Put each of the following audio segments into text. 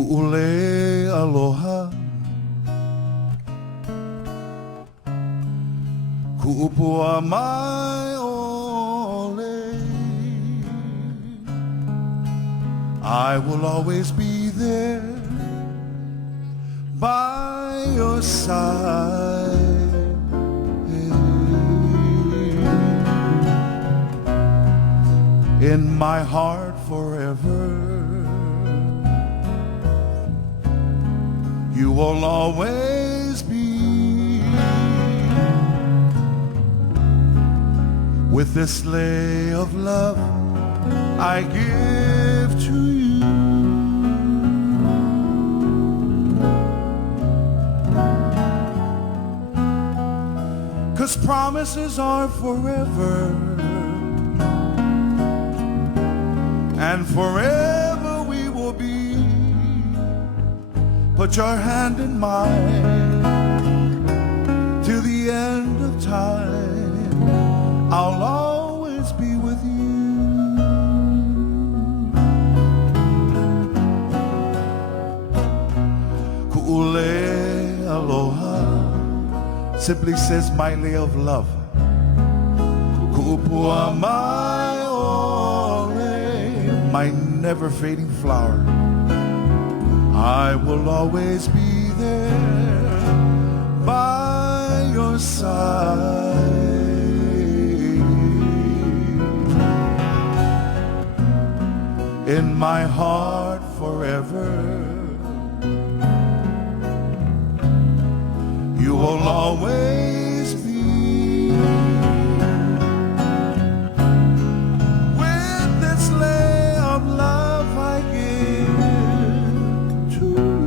Ku'ule aloha, ku'upua mai ole. I will always be there by your side. In my heart forever, you will always be. With this lei of love I give to you, 'cause promises are forever, and forever we will be. Put your hand in mine till the end of time. I'll always be with you. Ku'ule aloha simply says my lei of love. Ku'upua mai ole, my never fading flower. I will always be there by your side. In my heart forever, you will always be. With this lei of love I give to you.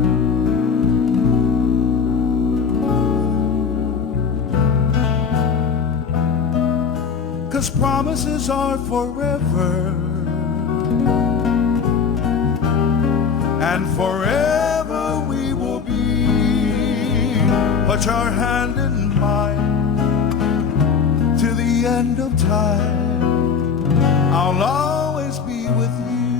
'Cause promises are forever, and forever we will be. Put your hand in mine till the end of time. I'll always be with you.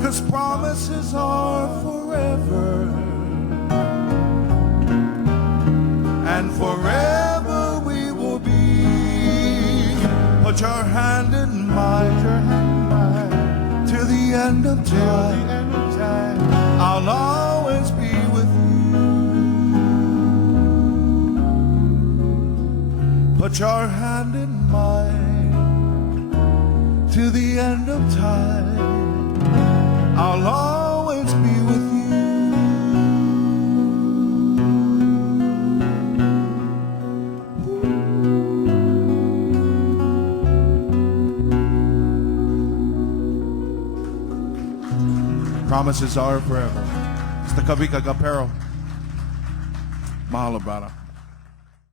'Cause promises are forever, and forever we will be. Put your hand in mine till the end of time. I'll always be with you. Put your hand in mine till the end of time. I'll always be with you. Promises are forever. It's the Kavika Gapero. Mahalo, brother.